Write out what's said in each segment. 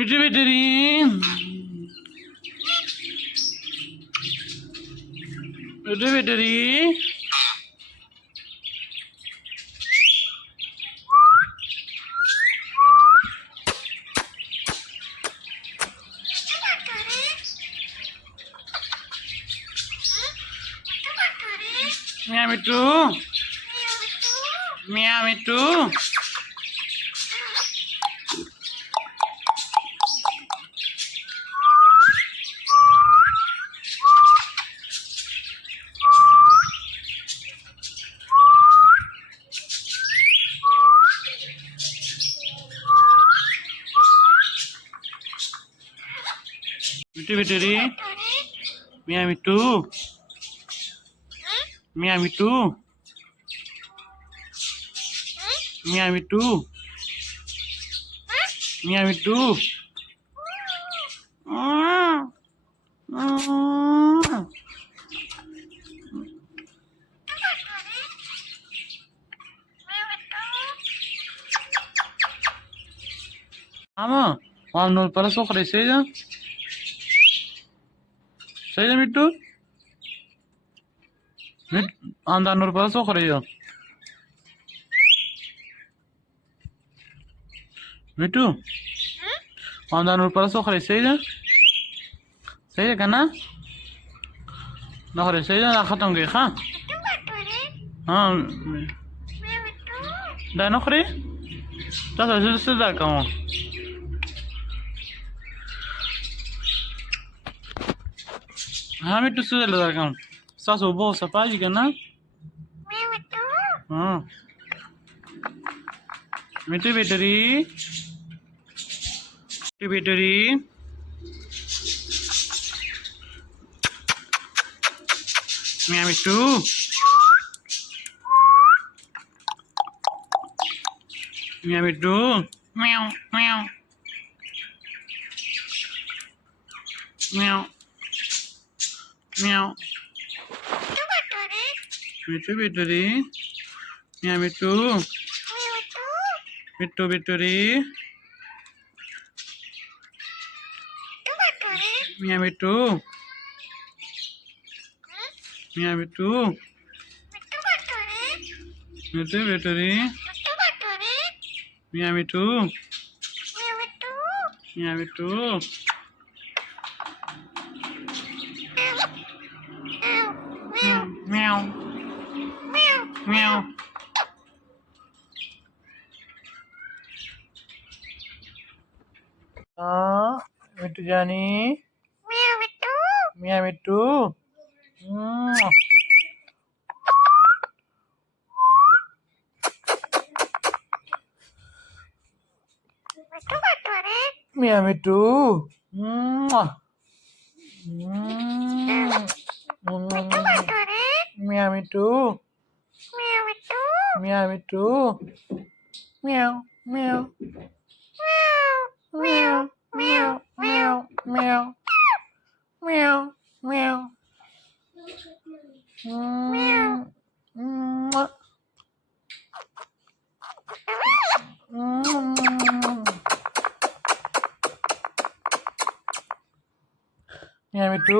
Mitu biteri. Mitu biteri. Meow Mitu. Meow Mitu. Mitu biteri. Meow Mitu. Meow Mitu. Meow Mitu. Meow Mitu. Ama, onu para sokre seja. Seja Mitu. Anda nur para sokre yo. Mitu. Anda nur para sokre seja. Seja kana? Nokre seja na khatong ge kha. हाँ नखरे तस कौन हाँ मिट्टू से कौन सासो बहुत सपाजी का ना हाँ मिट्टू बेटरी बेटरी मिया मिट्टू Meow Mitu. Meow meow. Meow. Meow. Mitu bituri. Meow Mitu. Mitu bituri. Meow Mitu. Meow Mitu. Mitu bituri. Meow Mitu. Meow Mitu. Meow. Meow. हाँ मिट्टू जानी मिया मिट्टू मिया मिट्टू मिया मिट्टू मिया मिट्टू म्याऊ म्याऊ म्याऊ म्याऊ म्याऊ म्याऊ म्याऊ म्याऊ Meow Mitu.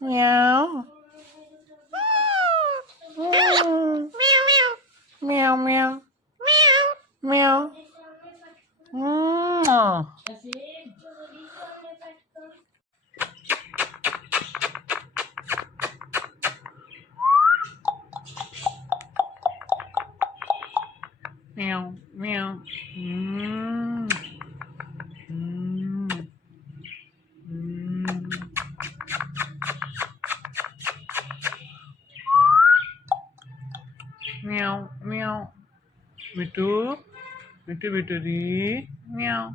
Meow. Meow meow. Meow. Meow meow. Mitu, Mitu Mituri, meow.